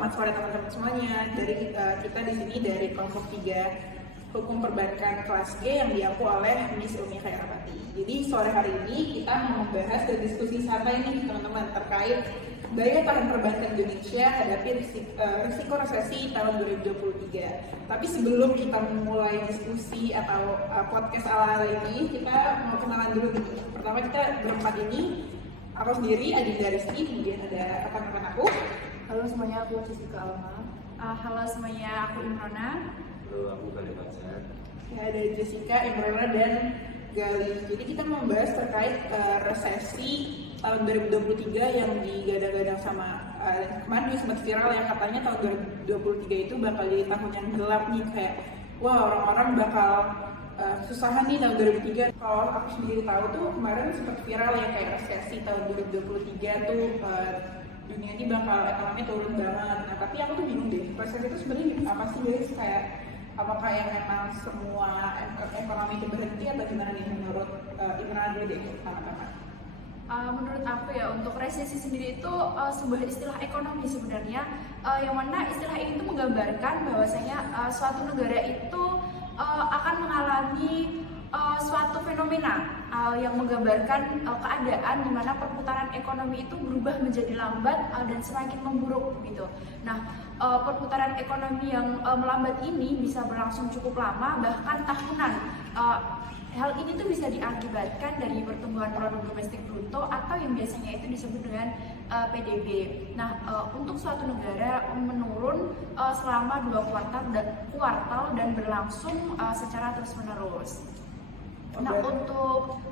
selamat sore teman-teman semuanya. Dari kita di sini dari kelompok 3 Hukum Perbankan kelas G yang diampu oleh Miss Umi Khairapati. Jadi sore hari ini kita mau membahas dan diskusi santai nih teman-teman terkait daya tahan perbankan Indonesia hadapi risiko resesi tahun 2023. Tapi sebelum kita memulai diskusi atau podcast ala-ala ini, kita mau kenalan dulu nih. Pertama kita berempat ini, aku sendiri, Adinda Rizky, kemudian ada rekan-rekan aku. Halo semuanya, aku Jessica Alma. Halo semuanya, aku Imrona. Halo, aku Gali Fajar. Ya, ada Jessica, Imrona, dan Gali. Jadi kita membahas terkait resesi tahun 2023 yang digadang-gadang sama kemarin sempat viral yang katanya tahun 2023 itu bakal jadi tahun yang gelap nih, kayak wah orang-orang bakal susahan nih tahun 2023. Kalau aku sendiri tahu tuh kemarin sempat viral ya kayak resesi tahun 2023 tuh dunia ini bakal ekonomi turun banget. Nah tapi aku tuh bingung deh, resesi itu sebenarnya apa sih guys? Kayak apakah yang memang semua ekonomi itu berhenti atau gimana nih menurut Imran dulu deh pertama-tama? Menurut aku ya, untuk resesi sendiri itu sebuah istilah ekonomi sebenarnya, yang mana istilah ini tuh menggambarkan bahwasanya suatu negara itu akan mengalami suatu fenomena yang menggambarkan keadaan di mana perputaran ekonomi itu berubah menjadi lambat dan semakin memburuk gitu. Nah, perputaran ekonomi yang melambat ini bisa berlangsung cukup lama, bahkan tahunan. Hal ini tuh bisa diakibatkan dari pertumbuhan produk domestik bruto atau yang biasanya itu disebut dengan PDB. Nah, untuk suatu negara menurun selama 2 kuartal dan berlangsung secara terus-menerus. Nah, untuk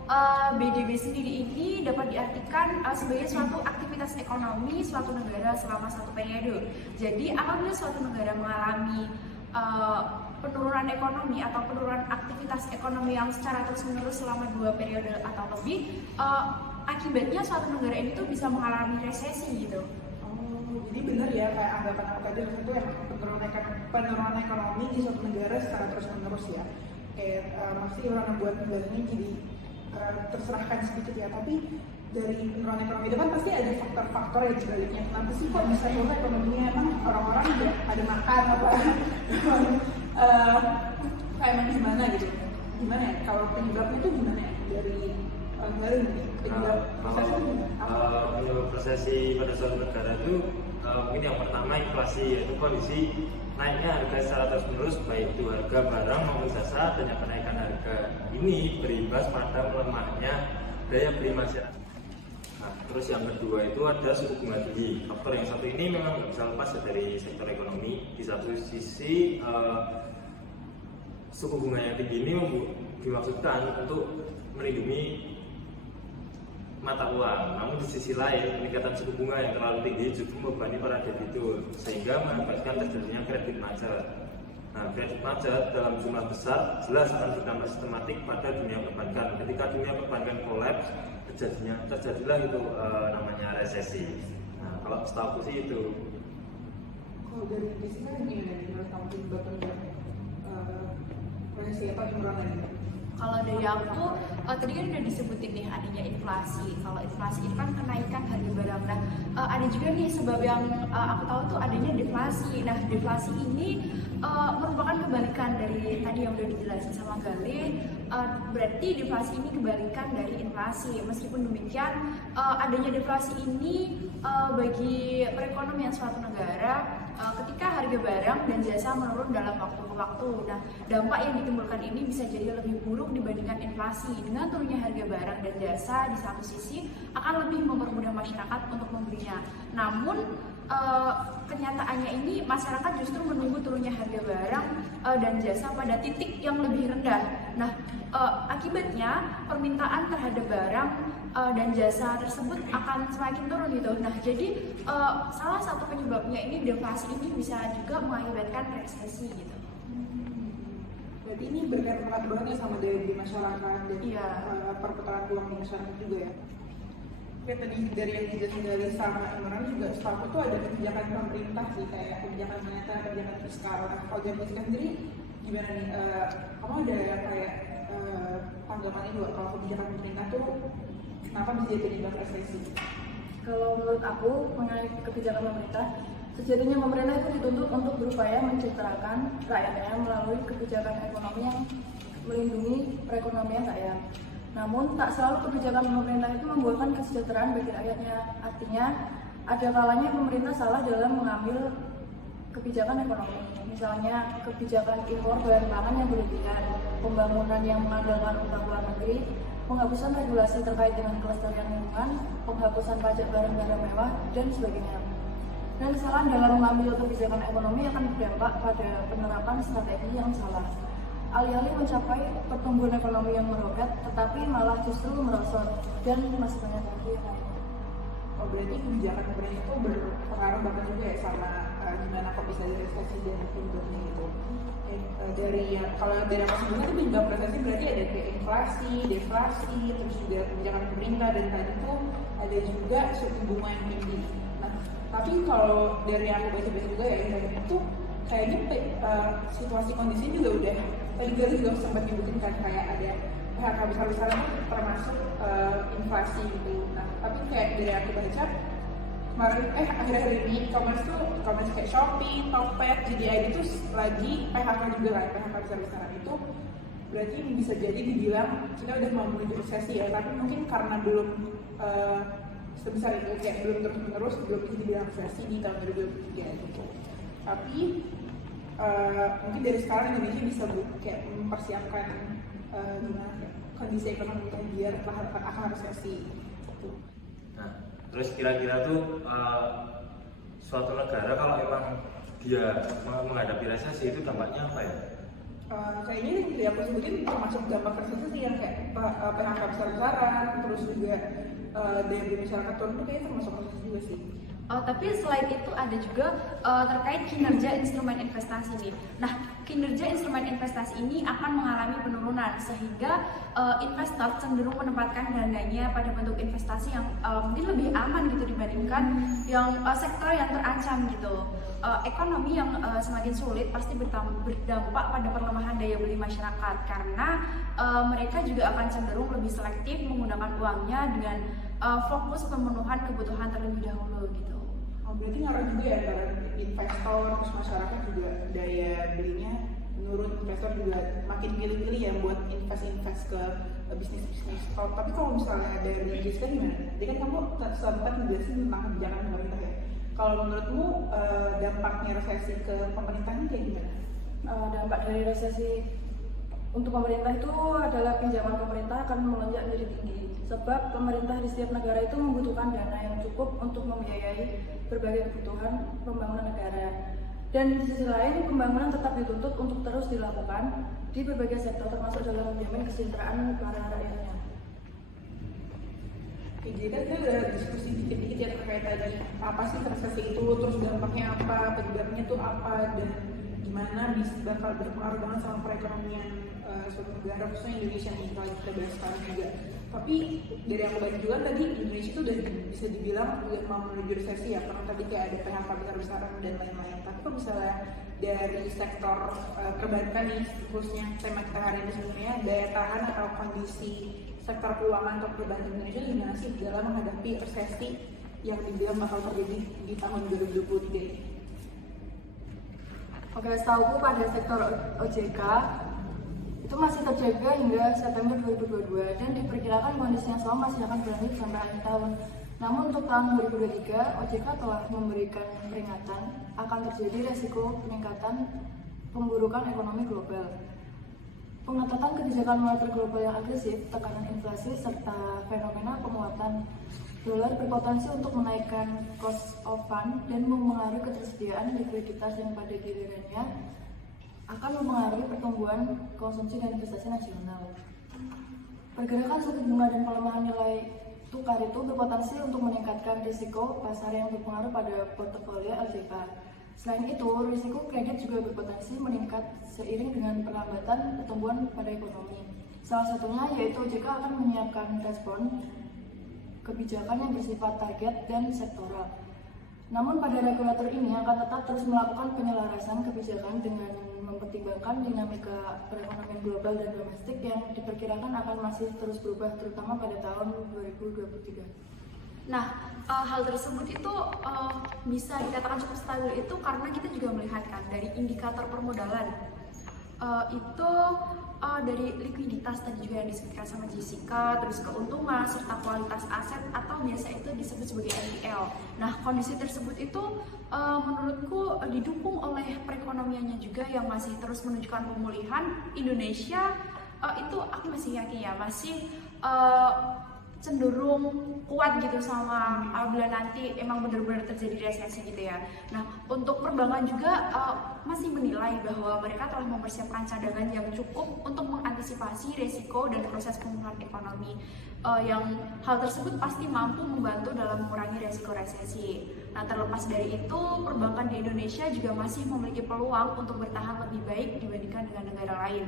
PDB sendiri ini dapat diartikan sebagai suatu aktivitas ekonomi suatu negara selama satu periode. Jadi, apabila suatu negara mengalami penurunan ekonomi atau penurunan aktivitas ekonomi yang secara terus-menerus selama 2 periode atau lebih, akibatnya suatu negara ini tuh bisa mengalami resesi gitu. Oh, jadi benar ya kayak anggapan aku tadi itu emang penurunan ekonomi di suatu negara secara terus-menerus ya. Kayak masih orang buat negaranya jadi terserahkan sedikit ya, tapi dari penurunan ekonomi itu kan pasti ada faktor-faktor yang sebaliknya. Kenapa sih kok bisa turun ekonominya? Emang orang-orang udah ada makan apa? Emang gimana gitu? Gimana ya? Kalau penyebabnya itu gimana ya? Dari penyebab resesi Penyebab resesi pada suatu negara itu mungkin yang pertama inflasi, yaitu kondisi naiknya harga secara terus-menerus baik itu harga barang maupun jasa, dan yang kenaikan harga ini berimbas pada melemahnya daya beli masyarakat. Nah, terus yang kedua itu ada suku bunga tinggi. Faktor yang satu ini memang nggak bisa lepas dari sektor ekonomi. Di satu sisi suku bunga yang tinggi ini dimaksudkan untuk melindungi mata uang, namun di sisi lain peningkatan suku bunga yang terlalu tinggi justru membebani para debitur sehingga mengakibatkan terjadinya kredit macet. Nah, kredit macet dalam jumlah besar jelas akan berdampak sistematik pada dunia perbankan. Ketika dunia perbankan kolaps, terjadilah itu namanya resesi. Nah, kalau setahu sih itu. kalau dari Jessica gimana nih menurut kamu penyebabnya resesi atau gimana nih? Kalau dari aku, tadi kan udah disebutin nih adanya inflasi. Kalau inflasi itu kan kenaikan harga barang. Nah, ada juga nih sebab yang aku tahu tuh adanya deflasi. Nah, deflasi ini merupakan kebalikan dari tadi yang udah dijelasin sama Gali. Berarti deflasi ini kebalikan dari inflasi. Meskipun demikian, adanya deflasi ini bagi perekonomian suatu negara ketika harga barang dan jasa menurun dalam waktu ke waktu. Nah, dampak yang ditimbulkan ini bisa jadi lebih buruk dibandingkan inflasi. Dengan turunnya harga barang dan jasa di satu sisi akan lebih mempermudah masyarakat untuk membelinya. Namun kenyataannya ini masyarakat justru menunggu turunnya harga barang dan jasa pada titik yang lebih rendah. Nah, akibatnya permintaan terhadap barang dan jasa tersebut akan semakin turun gitu. Nah, jadi salah satu penyebabnya ini deflasi ini bisa juga mengakibatkan resesi gitu. Berarti ini berkaitan erat banget ya sama daya beli masyarakat dan perputaran uang di masyarakat juga ya. Kayak tadi dari yang dijelasin dari sama Imran juga setahu tuh ada kebijakan pemerintah sih, kayak kebijakan moneter, kebijakan fiskal. Nah, kalau dari Jessica sendiri gimana nih? Kamu ada kayak tanggapan juga kalau kebijakan pemerintah tuh kenapa bisa jadi penyebab resesi? Kalau menurut aku mengenai kebijakan pemerintah, Sejatinya pemerintah itu dituntut untuk berupaya mensejahterakan rakyatnya melalui kebijakan ekonomi yang melindungi perekonomian rakyat. Namun tak selalu kebijakan pemerintah itu membuahkan kesejahteraan bagi rakyatnya. Artinya ada kalanya pemerintah salah dalam mengambil kebijakan ekonomi. Misalnya kebijakan impor bahan pangan yang berlebihan, pembangunan yang mengandalkan utang luar negeri, penghapusan regulasi terkait dengan kelestarian lingkungan, penghapusan pajak barang-barang mewah, dan sebagainya. Dan kesalahan dalam mengambil kebijakan ekonomi akan berdampak pada penerapan strategi yang salah. Alih-alih mencapai pertumbuhan ekonomi yang meroket, tetapi malah justru merosot dan masih banyak lagi yang lainnya. Oh, berarti kebijakan pemerintah itu berpengaruh banget juga ya sama gimana kok bisa dari resesi dan turunnya gitu. Kalau dari apa sebelumnya itu penyebab resesi berarti ada kayak inflasi, deflasi, terus juga kebijakan pemerintah, dan tadi itu ada juga suku bunga yang tinggi. Nah, tapi kalau dari yang aku baca-baca juga ya internet itu kayaknya situasi kondisinya juga udah tadi Gali juga sempat nyebutin kan kayak ada PHK besar-besaran termasuk inflasi gitu. Nah, tapi kayak dari yang aku baca kemarin akhir-akhir ini e-commerce kayak Shopee, Tokped, JDI itu lagi PHK juga kan, PHK besar-besaran itu berarti bisa jadi dibilang kita udah mau menuju resesi ya, tapi mungkin karena belum sebesar itu, kayak belum terus-menerus, belum bisa dibilang resesi di tahun 2023 gitu. Tapi mungkin dari sekarang Indonesia bisa kayak mempersiapkan gimana ya, kondisi ekonomi kita biar akan resesi gitu. Nah, terus kira-kira tuh suatu negara kalau emang dia menghadapi resesi itu dampaknya apa ya? Kayaknya yang aku sebutin termasuk dampak resesi sih yang kayak PHK besar-besaran, terus juga daya beli masyarakat turun itu kayaknya termasuk resesi juga sih. Tapi selain itu ada juga terkait kinerja instrumen investasi nih. Nah, kinerja instrumen investasi ini akan mengalami penurunan sehingga investor cenderung menempatkan dananya pada bentuk investasi yang mungkin lebih aman gitu dibandingkan yang sektor yang terancam gitu. Ekonomi yang semakin sulit pasti berdampak pada pelemahan daya beli masyarakat karena mereka juga akan cenderung lebih selektif menggunakan uangnya dengan fokus pemenuhan kebutuhan terlebih dahulu gitu. Oh, berarti ngaruh juga ya antara investor terus masyarakat juga daya belinya menurun, investor juga makin pilih-pilih ya buat invest ke bisnis-bisnis. Tapi kalau misalnya dari Jessica gimana? Jadi kan kamu sempat ngejelasin tentang kebijakan pemerintah ya. Kalau menurutmu dampaknya resesi ke pemerintahnya kayak gimana? Dampak dari resesi untuk pemerintah itu adalah pinjaman pemerintah akan melonjak menjadi tinggi. Sebab pemerintah di setiap negara itu membutuhkan dana yang cukup untuk membiayai berbagai kebutuhan pembangunan negara. Dan di sisi lain, pembangunan tetap dituntut untuk terus dilakukan di berbagai sektor termasuk dalam menjamin kesejahteraan para rakyatnya. Oke, jadi kan kita udah diskusi dikit-dikit ya terkait tadi apa sih resesi itu, terus dampaknya apa, penyebabnya tuh apa, dan gimana bakal berpengaruh banget sama perekonomian suatu negara, khususnya Indonesia nih kalau kita bahas sekarang juga. Tapi dari yang aku baca juga tadi Indonesia itu udah bisa dibilang udah mau menuju resesi ya, karena tadi kayak ada PHK besar-besaran dan lain-lain. Tapi kalau misalnya dari sektor perbankan nih, khususnya tema kita hari ini sebenarnya daya tahan atau kondisi sektor keuangan atau perbankan Indonesia gimana sih dalam menghadapi resesi yang dibilang bakal terjadi di tahun 2023 ini? Oke, setahuku pada sektor OJK itu masih terjaga hingga September 2022 dan diperkirakan kondisi yang sama masih akan berlanjut sampai akhir tahun. Namun untuk tahun 2023, OJK telah memberikan peringatan akan terjadi resiko peningkatan pemburukan ekonomi global. Pengetatan kebijakan moneter global yang agresif, tekanan inflasi, serta fenomena penguatan dolar berpotensi untuk menaikkan cost of fund dan mempengaruhi ketersediaan likuiditas yang pada gilirannya akan mempengaruhi pertumbuhan konsumsi dan investasi nasional. Pergerakan suku bunga dan pelemahan nilai tukar itu berpotensi untuk meningkatkan risiko pasar yang berpengaruh pada portofolio LJK. Selain itu, risiko kredit juga berpotensi meningkat seiring dengan perlambatan pertumbuhan pada ekonomi. Salah satunya yaitu OJK akan menyiapkan respon kebijakan yang bersifat target dan sektoral. Namun pada regulator ini akan tetap terus melakukan penyelarasan kebijakan dengan mempertimbangkan dinamika perekonomian global dan domestik yang diperkirakan akan masih terus berubah terutama pada tahun 2023. Nah, hal tersebut itu bisa dikatakan cukup stabil itu karena kita juga melihat kan dari indikator permodalan itu dari likuiditas tadi juga yang disebutkan sama Jessica, terus keuntungan serta kualitas aset atau biasa itu disebut sebagai NPL. Nah, kondisi tersebut itu menurutku didukung oleh perekonomiannya juga yang masih terus menunjukkan pemulihan. Indonesia itu aku masih yakin ya masih cenderung kuat gitu sama bila nanti emang benar-benar terjadi resesi gitu ya. Nah, untuk perbankan juga masih menilai bahwa mereka telah mempersiapkan cadangan yang cukup untuk mengantisipasi resiko dan proses pemulihan ekonomi yang hal tersebut pasti mampu membantu dalam mengurangi resiko resesi. Nah, terlepas dari itu, perbankan di Indonesia juga masih memiliki peluang untuk bertahan lebih baik dibandingkan dengan negara lain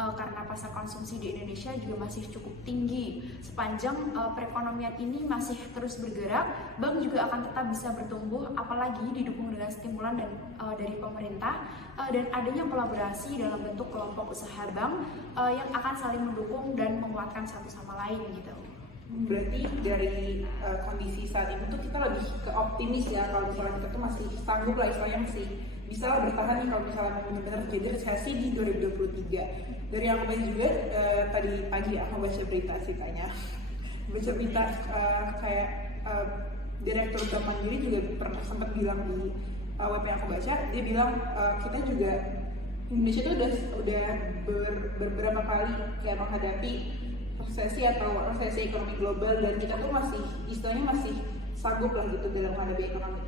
karena pasar konsumsi di Indonesia juga masih cukup tinggi. Sepanjang perekonomian ini masih terus bergerak, bank juga akan tetap bisa bertumbuh, apalagi didukung dengan stimulan dari pemerintah dan adanya kolaborasi dalam bentuk kelompok usaha bank yang akan saling mendukung dan menguatkan satu sama lain gitu. Berarti dari kondisi saat ini tuh kita lebih ke optimis ya, kalau misalnya kita tuh masih sanggup lah, istilahnya masih bisa lah bertahan nih kalau misalnya benar-benar terjadi resesi di 2023. Dari yang aku baca juga tadi pagi aku baca berita sih kayaknya baca berita kayak Direktur Bank Mandiri juga pernah sempat bilang di web yang aku baca, dia bilang kita juga Indonesia tuh udah beberapa kali kayak menghadapi resesi atau resesi ekonomi global, dan kita tuh masih istilahnya masih sanggup lah gitu dalam menghadapi ekonomi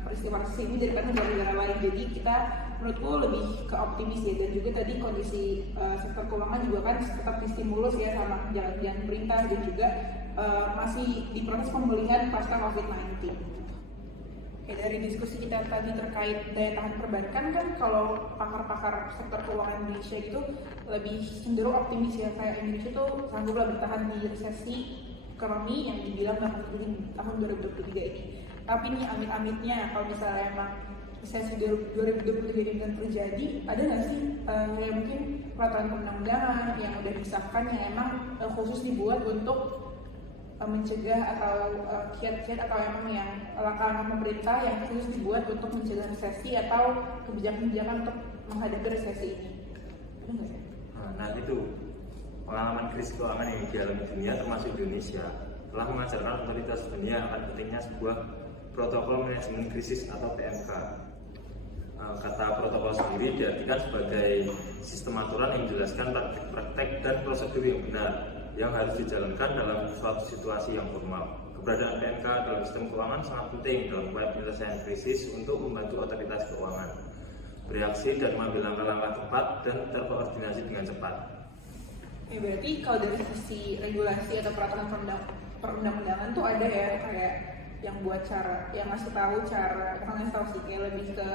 peristiwa resesi ini daripada negara-negara lain. Jadi kita menurutku lebih ke optimis ya, dan juga tadi kondisi sektor keuangan juga kan tetap distimulus ya sama kebijakan pemerintah, dan juga masih di proses pemulihan pasca COVID-19. Oke, dari diskusi kita tadi terkait daya tahan perbankan kan kalau pakar-pakar sektor keuangan Indonesia gitu lebih cenderung optimis ya, kayak Indonesia tuh sanggup lah bertahan di resesi ekonomi yang dibilang bakal terjadi di tahun 2023 ini. Tapi nih amit-amitnya kalau misalnya emang resesi 2023 ini kan terjadi, ada nggak sih yang mungkin peraturan perundang-undangan yang udah disahkan yang emang khusus dibuat untuk mencegah atau kiat-kiat atau emang yang langkah-langkah pemerintah yang khusus dibuat untuk mencegah resesi atau kebijakan-kebijakan untuk menghadapi resesi ini? Nah itu pengalaman krisis keuangan yang dialami dunia termasuk Indonesia telah mengajarkan otoritas dunia akan pentingnya sebuah protokol manajemen krisis atau PMK. Kata protokol sendiri diartikan sebagai sistem aturan yang menjelaskan praktek-praktek dan prosedur yang benar yang harus dijalankan dalam suatu situasi yang formal. Keberadaan PMK dalam sistem keuangan sangat penting dalam upaya penyelesaian krisis untuk membantu otoritas keuangan bereaksi dan mengambil langkah-langkah tepat dan terkoordinasi dengan cepat. Berarti kalau dari sisi regulasi atau peraturan perundang-undangan tuh ada ya kayak yang buat cara, yang ngasih tahu cara, bukan ngasih tahu sih, kayak lebih ke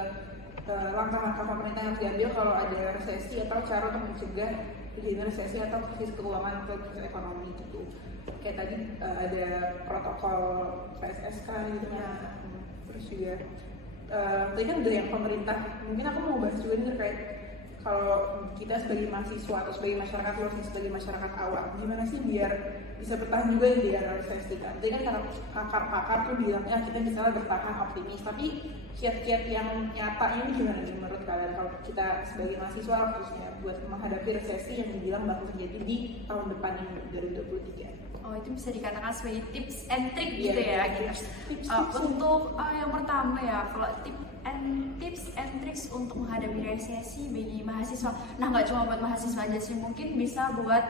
langkah-langkah pemerintah yang diambil kalau ada resesi atau cara untuk mencegah terjadinya resesi atau krisis keuangan atau krisis ekonomi gitu. Kayak tadi ada protokol PSSK gitu ya. Terus juga tadi kan udah yang pemerintah, mungkin aku mau bahas juga nih terkait kalau kita sebagai mahasiswa atau sebagai masyarakat luas, sebagai masyarakat awam, gimana sih biar bisa bertahan juga di era resesi kan? Tadi kan pakar-pakar tuh bilangnya kita bisa bertahan optimis, tapi kiat-kiat yang nyata ini gimana nih menurut kalian kalau kita sebagai mahasiswa khususnya buat menghadapi resesi yang dibilang bakal terjadi di tahun depan ini 2023? Oh, itu bisa dikatakan sebagai tips and trick gitu ya. Untuk yang pertama ya, kalau tips and tricks untuk menghadapi resesi bagi mahasiswa. Nah, nggak cuma buat mahasiswa aja sih, mungkin bisa buat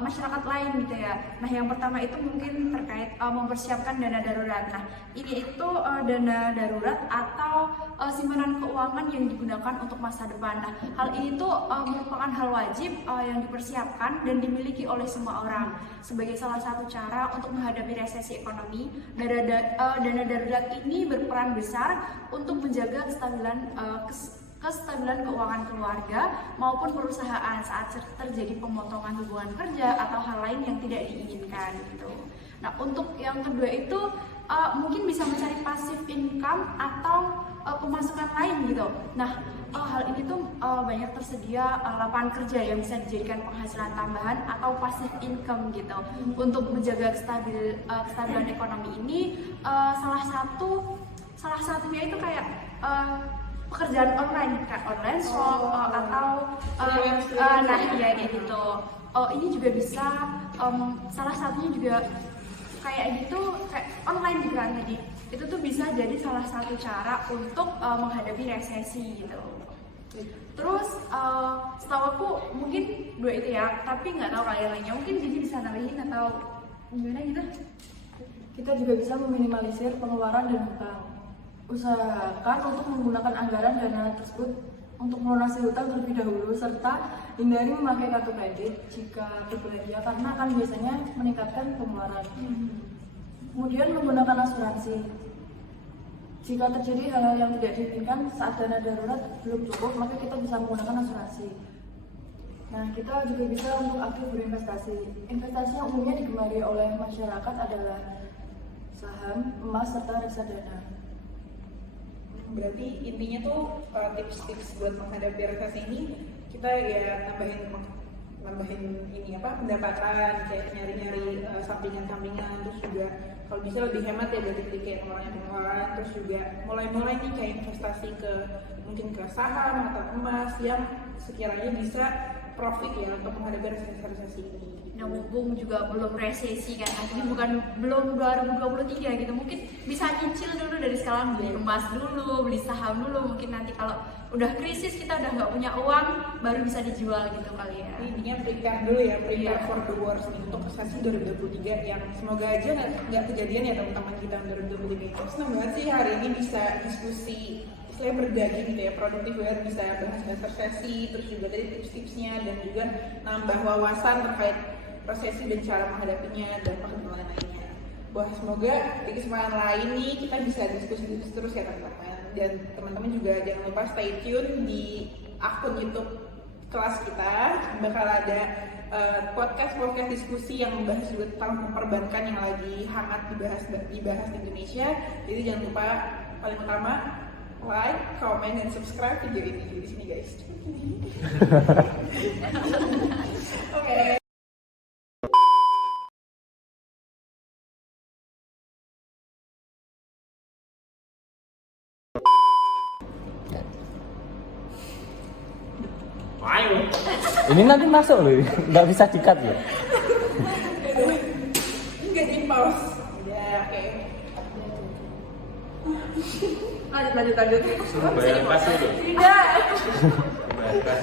masyarakat lain gitu ya. Nah, yang pertama itu mungkin terkait mempersiapkan dana darurat. Nah, ini itu dana darurat atau simpanan keuangan yang digunakan untuk masa depan. Nah, hal ini tuh merupakan hal wajib yang dipersiapkan dan dimiliki oleh semua orang sebagai salah satu cara untuk menghadapi resesi ekonomi. Dana darurat ini berperan besar untuk menjaga kestabilan keuangan keluarga maupun perusahaan saat terjadi pemotongan hubungan kerja atau hal lain yang tidak diinginkan gitu. Nah, untuk yang kedua itu mungkin bisa mencari passive income atau pemasukan lain gitu. Nah, hal ini tuh banyak tersedia lapangan kerja yang bisa dijadikan penghasilan tambahan atau passive income gitu. Untuk menjaga kestabilan ekonomi ini, salah satunya itu kayak pekerjaan online, kayak online shop atau nah iya kayak gitu. Ini juga bisa salah satunya juga kayak gitu, kayak online juga kan tadi. Itu tuh bisa jadi salah satu cara untuk menghadapi resesi gitu. Terus setahu aku mungkin 2 itu ya, tapi nggak tahu kalian lainnya, mungkin jadi bisa nambahin atau gimana gitu. Kita juga bisa meminimalisir pengeluaran dan hutang. Usahakan untuk menggunakan anggaran dana tersebut untuk melunasi hutang terlebih dahulu, serta hindari memakai kartu kredit jika berbelanja karena akan biasanya meningkatkan pengeluaran. Kemudian menggunakan asuransi. Jika terjadi hal-hal yang tidak diinginkan saat dana darurat belum cukup, maka kita bisa menggunakan asuransi. Nah, kita juga bisa untuk aktif berinvestasi. Investasi yang umumnya digemari oleh masyarakat adalah saham, emas, serta reksadana. Berarti intinya tuh tips-tips buat menghadapi resesi ini kita ya nambahin ini pendapatan, kayak nyari-nyari sampingan-sampingan, terus juga kalau bisa lebih hemat ya berarti kayak pengeluaran, terus juga mulai-mulai nih kayak investasi ke mungkin ke saham atau emas yang sekiranya bisa profit ya untuk menghadapi resesi ini. Nah, mumpung juga belum resesi kan, ini belum 2023 gitu, mungkin bisa cicil dulu dari sekarang, beli emas dulu, beli saham dulu, mungkin nanti kalau udah krisis kita udah nggak punya uang baru bisa dijual gitu kali ya. Intinya prepare dulu ya, prepare for the worst nih untuk resesi 2023 yang semoga aja nggak kejadian ya teman-teman kita 2023. Senang banget sih hari ini bisa diskusi saya berdaging gitu ya, produktif banget, bisa bahas resesi, terus juga tadi tips-tipsnya dan juga nambah wawasan terkait resesi dan cara menghadapinya dan lain-lainnya. Wah, semoga di kesempatan lain nih kita bisa diskusi terus ya teman-teman, dan teman-teman juga jangan lupa stay tune di akun YouTube kelas kita, bakal ada podcast diskusi yang membahas juga tentang perbankan yang lagi hangat dibahas di Indonesia. Jadi jangan lupa paling utama like, comment, dan subscribe video ini di sini guys. Oke. Ayo. Ini nanti masuk loh, nggak bisa di-cut loh. Enggak di pause. Ya, oke. Lanjut. Suruh bayar kas itu. Tidak. Bayar kas.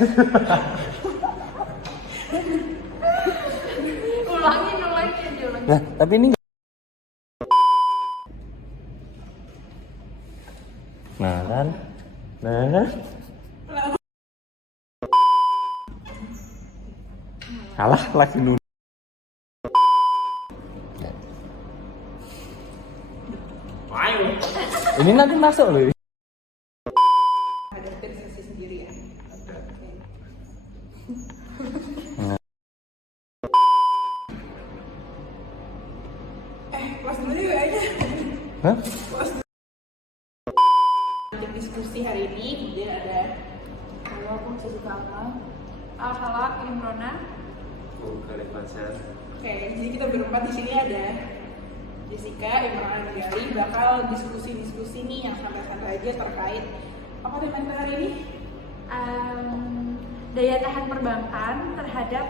Ulangin aja. Nah, tapi ini nah kan. Kalah lagi nunjuk. Ayo. Ini nanti masuk loh. Ada resesi sendiri ya. Kelas dulu ya aja. Hah? Untuk diskusi hari ini kemudian ada Halo, aku Jessica Alma. Halo, aku Imrona. Kalian Fajar. Oke, jadi kita berempat di sini ada Jessica, Imran, dan Gali bakal diskusi nih yang santai-santai aja terkait apa tema kita hari ini? Daya tahan perbankan terhadap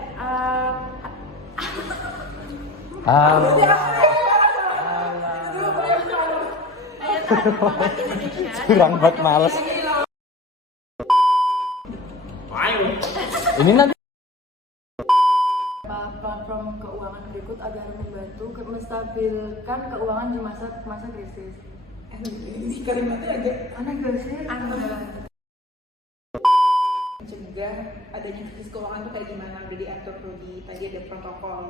daya tahan perbankan Indonesia. Kurang buat males. Ayo. Ini nanti Platform keuangan berikut agar membantu menstabilkan keuangan di masa krisis. Ini kalimatnya agak Aneh gak sih? mencegah adanya krisis keuangan tuh kayak gimana? Udah diatur tuh tadi ada protokol.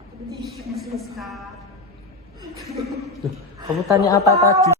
Apa tadi? Muska. kamu tanya apa tadi?